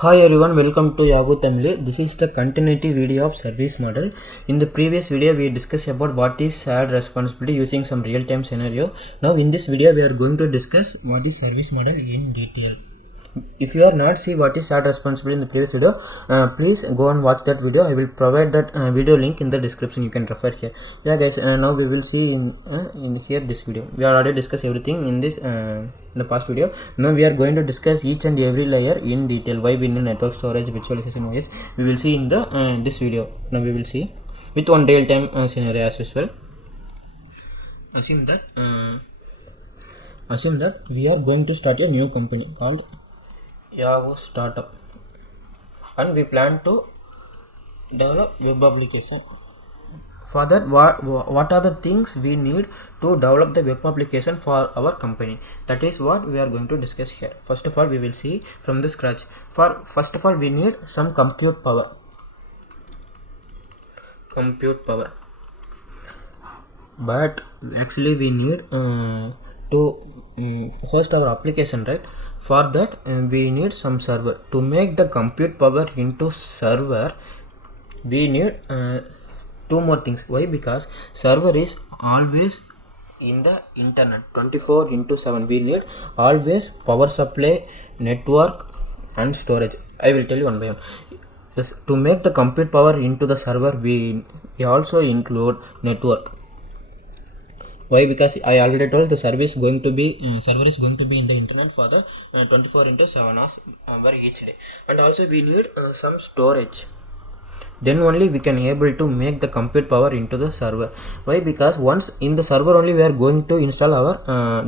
Hi everyone, welcome to Yagutamizhi. This is the continuity video of service model. In the previous video, we discussed about what is shared responsibility using some real-time scenario. Now in this video, we are going to discuss what is service model in detail. If you are not see what is shared responsibility in the previous video, please go and watch that video. I will provide that video link in the description. You can refer here. Yeah guys, now we will see in here this video. We already discussed everything in this in the past video. Now we are going to discuss each and every layer in detail. Why we need network storage, virtualization OS. We will see in the this video. Now we will see with one real-time scenario as usual. Assume that we are going to start a new company called Yahoo startup, and we plan to develop web application. For that, what are the things we need to develop the web application for our company? That is what we are going to discuss here. First of all, we will see from the scratch. First of all, we need some compute power. But actually we need to host our application, right? For that we need some server. To make the compute power into server, we need two more things. Why? Because server is always in the internet 24/7. We need always power supply, network and storage. I will tell you one by one. To make the compute power into the server, we also include network. Why? Because I already told the server is going to be in the internet for the 24/7 hours over each day, and also we need some storage. Then only we can able to make the compute power into the server. Why? Because once in the server only we are going to install our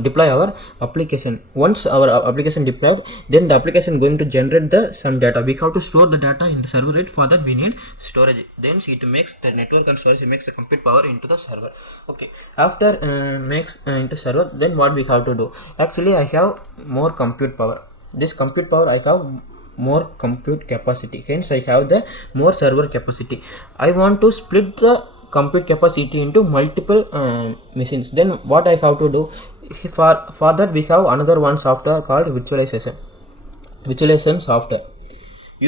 deploy our application. Once our application deployed, then the application going to generate the some data. We have to store the data in the server, right? For that we need storage. Then it makes the network and storage, makes the compute power into the server. Okay, after makes into server, then what we have to do? Actually I have more compute power. This compute power I have more compute capacity, hence I have the more server capacity. I want to split the compute capacity into multiple machines. Then what I have to do? For that we have another one software called virtualization software.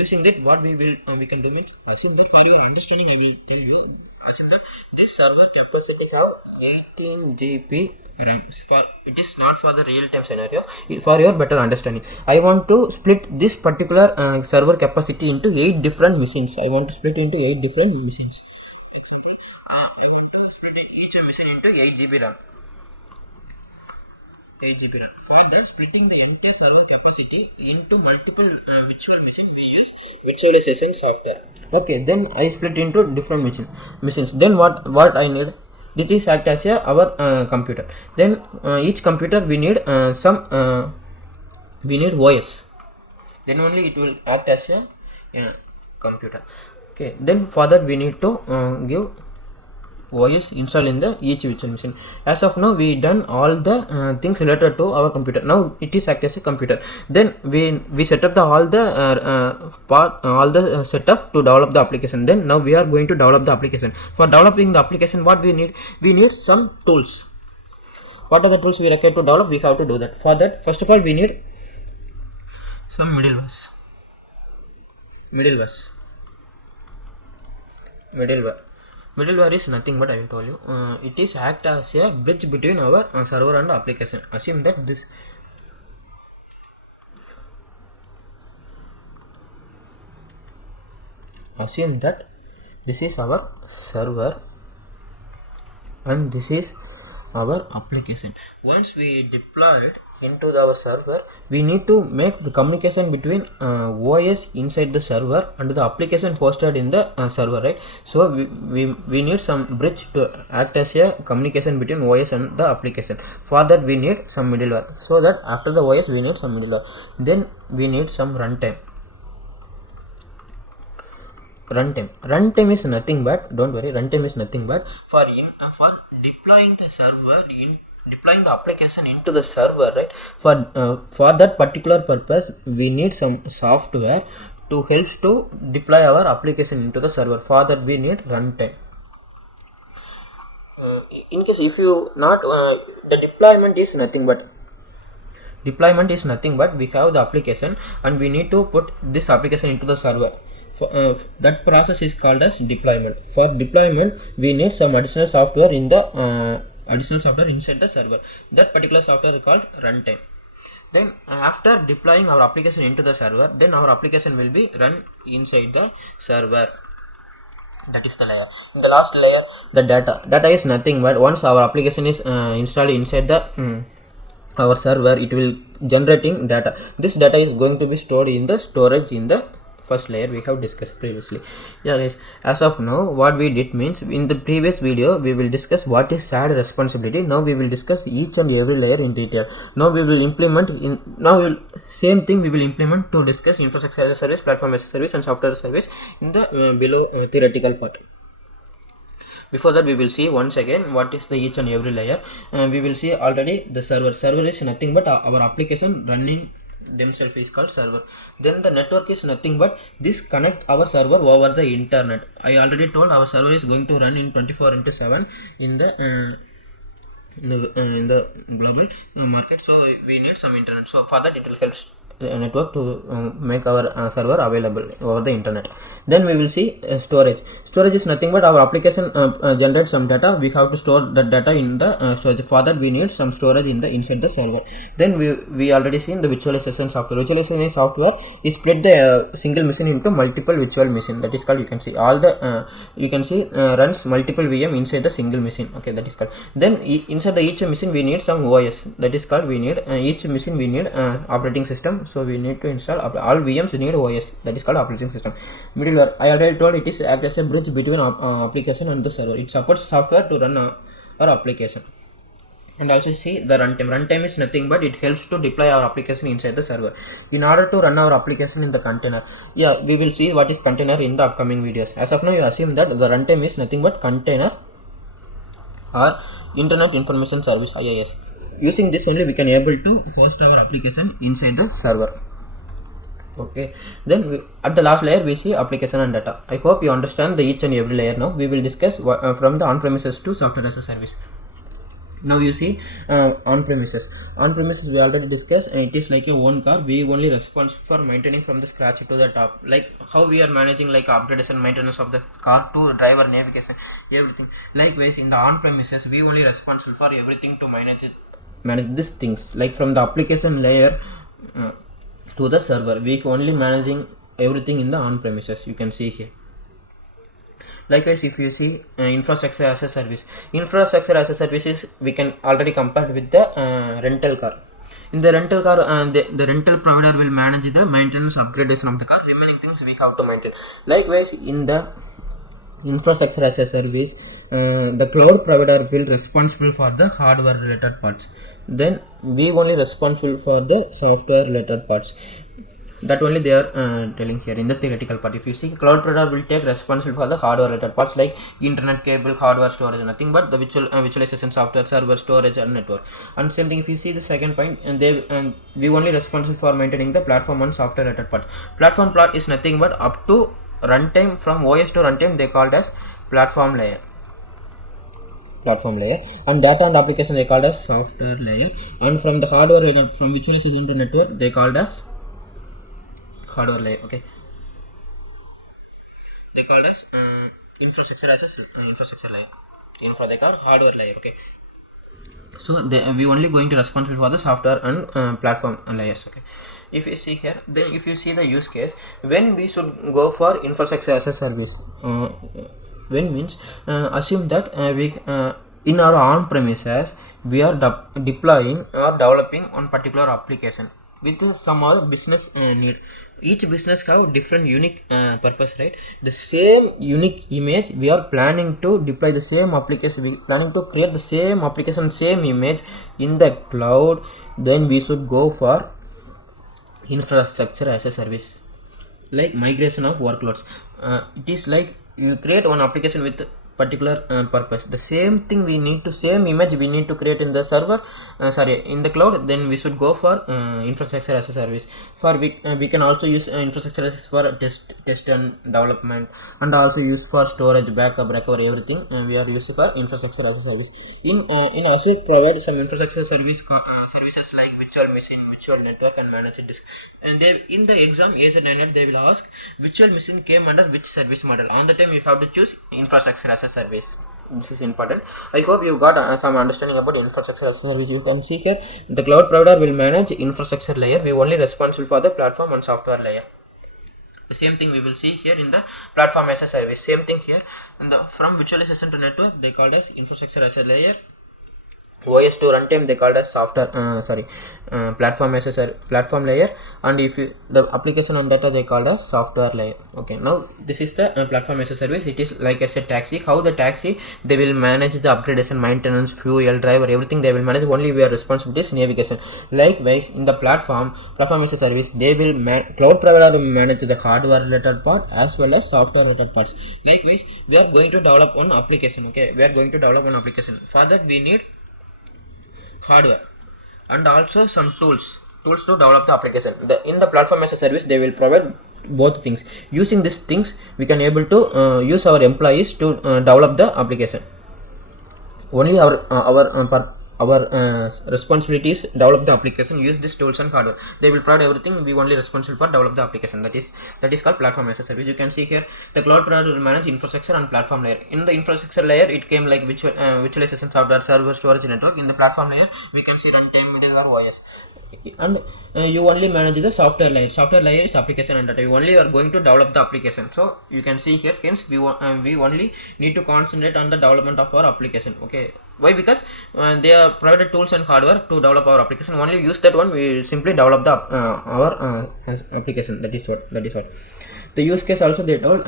Using that, what we can do means, assume that for your understanding I will tell you, assume that this server capacity have 18 GB RAM. It is not for the real time scenario. For your better understanding, I want to split this particular server capacity into 8 different machines. I want to split into 8 different machines. I want to split each machine into 8 GB RAM. 8 GB RAM. For that, splitting the entire server capacity into multiple virtual machines, we use virtualization software. Okay, then I split into different machines. Then what I need? This is act as our computer. Then each computer we need we need OS. Then only it will act as a computer. Okay. Then for that we need to give OS install in the each virtual machine. As of now, we done all the things related to our computer. Now it is act as a computer. Then we set up all the setup to develop the application. Then now we are going to develop the application. For developing the application, what we need? We need some tools. What are the tools we require to develop? We have to do that. For that, first of all, we need some middleware is nothing but I will tell you. It is act as a bridge between our server and application. Assume that this is our server and this is our application. Once we deploy it into our server, we need to make the communication between OS inside the server and the application hosted in the server, right? So we need some bridge to act as a communication between OS and the application. For that we need some middleware. So that after the OS we need some middleware. Then we need some runtime. Runtime is nothing but, don't worry, runtime is nothing but for deploying the server, deploying the application into the server, right? For that particular purpose, we need some software to help to deploy our application into the server. For that, we need runtime. In case if you not the deployment is nothing but Deployment is nothing but we have the application and we need to put this application into the server. That process is called as deployment. For deployment, we need some additional software in the inside the server. That particular software is called runtime. Then after deploying our application into the server, then our application will be run inside the server. That is the layer. The last layer, the data is nothing but once our application is installed inside the our server, it will generating data. This data is going to be stored in the storage in the first layer we have discussed previously. Yeah guys, as of now what we did means, in the previous video we will discuss what is shared responsibility. Now we will discuss each and every layer in detail. Now we will implement same thing we will implement to discuss infrastructure as a service, platform as a service and software as a service in the below theoretical part. Before that, we will see once again what is the each and every layer. We will see already the server. Server is nothing but our application running themselves is called server. Then the network is nothing but this connect our server over the internet. I already told our server is going to run in 24/7 in the global market. So we need some internet. So for that it will help network to make our server available over the internet. Then we will see storage. Storage is nothing but our application generates some data. We have to store that data in the storage. For that we need some storage inside the server. Then we already seen the virtualization software. Virtualization software is split the single machine into multiple virtual machine. That is called, you can see all the runs multiple VM inside the single machine. Okay, that is called. Then inside the each machine we need some OS. That is called, we need each machine we need operating system. So we need to install all VMs need OS. That is called operating system. Middleware, I already told it is act as a bridge between application and the server. It supports software to run our application. And also see the runtime. Runtime is nothing but it helps to deploy our application inside the server in order to run our application in the container. Yeah, we will see what is container in the upcoming videos. As of now, you assume that the runtime is nothing but container or Internet Information Service, IaaS. Using this only we can able to host our application inside the server. Okay, then at the last layer we see application and data. I hope you understand the each and every layer. Now we will discuss from the on-premises to software as a service. Now you see on-premises. On-premises we already discussed. It is like a one car. We only responsible for maintaining from the scratch to the top. Like how we are managing like upgradation and maintenance of the car to driver navigation, everything. Likewise in the on-premises we only responsible for everything to manage these things. Like from the application layer to the server, we only managing everything in the on-premises. You can see here. Likewise, if you see infrastructure as a service, is we can already compare with the rental car. In the rental car, the rental provider will manage the maintenance, upgradation of the car. Remaining things we have to maintain. Likewise, in the infrastructure as a service, the cloud provider will responsible for the hardware related parts. Then we only responsible for the software related parts. That only they are telling here in the theoretical part. If you see, cloud provider will take responsible for the hardware related parts like internet cable, hardware, storage, nothing but the virtualization software, server, storage and network. And same thing if you see the second point, and we only responsible for maintaining the platform and software related parts. Platform part is nothing but up to runtime, from OS to runtime they called as platform layer. And data and application they called as software layer. And from the hardware, from virtualization to network they called as hardware layer. Okay, they called as infrastructure as a infrastructure layer. They call hardware layer. Okay, so we only going to responsible for the software and platform layers. Okay, if you see here, then if you see the use case, when we should go for infrastructure as a service, when means assume that we in our on-premises we are deploying or developing on particular application with some other business need. Each business have different unique purpose, right? The same unique image we are planning to deploy the same application. We planning to create the same application, same image in the cloud. Then we should go for infrastructure as a service, like migration of workloads. It is like you create one application with particular purpose. The same thing we need to, same image we need to create in the server, in the cloud. Then we should go for infrastructure as a service. For we can also use infrastructure as for test and development, and also use for storage, backup, recovery, everything. We are using for infrastructure as a service. In Azure provide some infrastructure services like virtual virtual network and manage a disk. And they in the exam Az900 they will ask virtual machine came under which service model. On the time you have to choose infrastructure as a service. This is important. I hope you got some understanding about infrastructure as a service. You can see here the cloud provider will manage infrastructure layer. We only responsible for the platform and software layer. The same thing we will see here in the platform as a service. Same thing here. And from virtualization to network they called as infrastructure as a layer. OS to runtime they called as software platform as a platform layer, and if you, the application and data they called as software layer. Okay, now this is the platform as a service. It is like as a taxi. How the taxi they will manage the upgradation, maintenance, fuel, driver, everything they will manage. Only we are responsible is navigation. Likewise in the platform as a service they will cloud provider will manage the hardware related part as well as software related parts. Likewise we are going to develop one application. Okay, we are going to develop one application. For that we need hardware and also some tools to develop the application. In the platform as a service they will provide both things. Using these things we can able to use our employees to develop the application. Only our responsibilities develop the application, use these tools and hardware. They will provide everything. We only responsible for develop the application. That is called platform as a service. You can see here the cloud provider will manage infrastructure and platform layer. In the infrastructure layer it came like virtualization software, server, storage, network. In the platform layer we can see runtime, middleware, OS. And you only manage the software layer. Software layer is application and data. You only are going to develop the application. So you can see here, hence we only need to concentrate on the development of our application. Okay, why? Because they are provided tools and hardware to develop our application. Only use that one. We simply develop the our application. That is what the use case also they told.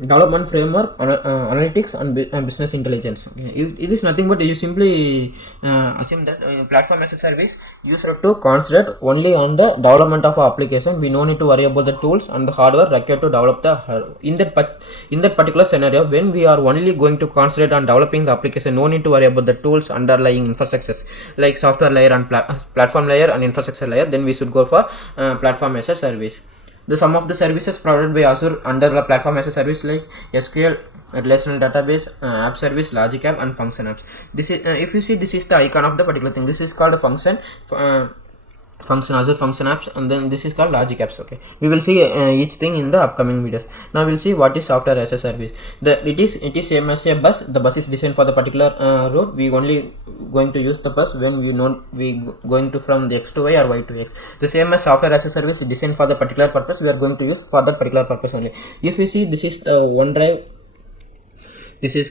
Development framework, analytics and business intelligence. It is nothing but you simply assume that platform as a service user to concentrate only on the development of our application. We no need to worry about the tools and the hardware required to develop the in that particular scenario. When we are only going to concentrate on developing the application, no need to worry about the tools underlying infrastructures like software layer and platform layer and infrastructure layer. Then we should go for platform as a service. The sum of the services provided by Azure under the platform as a service like SQL, relational database, app service, logic app and function apps. This is if you see, this is the icon of the particular thing. This is called a function. Azure function apps, and then this is called logic apps. Okay, we will see each thing in the upcoming videos. Now we'll see what is software as a service. It is same as a bus. The bus is designed for the particular route. We only going to use the bus when we going to from the X to Y or Y to X. The same as software as a service is designed for the particular purpose. We are going to use for that particular purpose only. If you see, this is the OneDrive. This is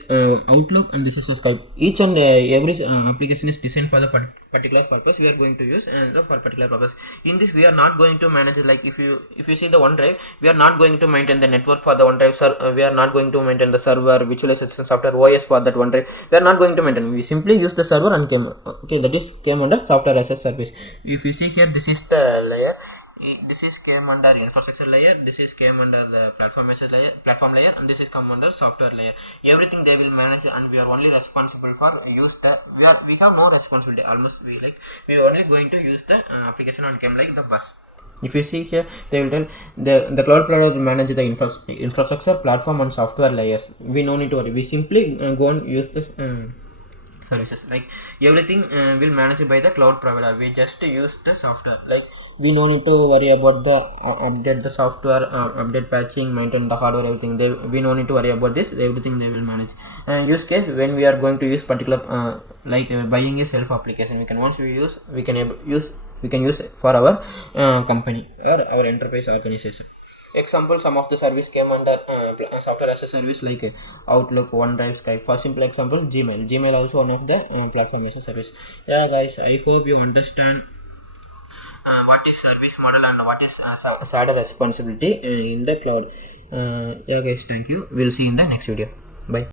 Outlook and this is Skype. Each and every application is designed for the particular purpose we are going to use, and for particular purpose. In this we are not going to manage it. Like if you see the OneDrive, we are not going to maintain the network for the OneDrive. We are not going to maintain the server, virtualization software, OS for that OneDrive. We are not going to maintain. We simply use the server and came. Okay, that is came under software as a service. If you see here, this is the layer. This is came under infrastructure layer, this is came under the platform layer, and this is come under software layer. Everything they will manage, and we are only responsible for use the we have no responsibility. Almost we are only going to use the application and came like the bus. If you see here, they will tell the cloud provider will manage the infrastructure, platform and software layers. We no need to worry. We simply go and use this services. Like everything will managed by the cloud provider. We just use the software. Like we no need to worry about the update the software, update patching, maintain the hardware, everything. We no need to worry about this. Everything they will manage. Use case when we are going to use particular buying a self application. We can use for our company or our enterprise organization. Example, some of the service came under software as a service like Outlook, OneDrive, Skype. For simple example, Gmail also one of the platform as a service. Yeah guys, I hope you understand what is service model and what is SADA responsibility in the cloud. Yeah guys, thank you. We'll see in the next video. Bye.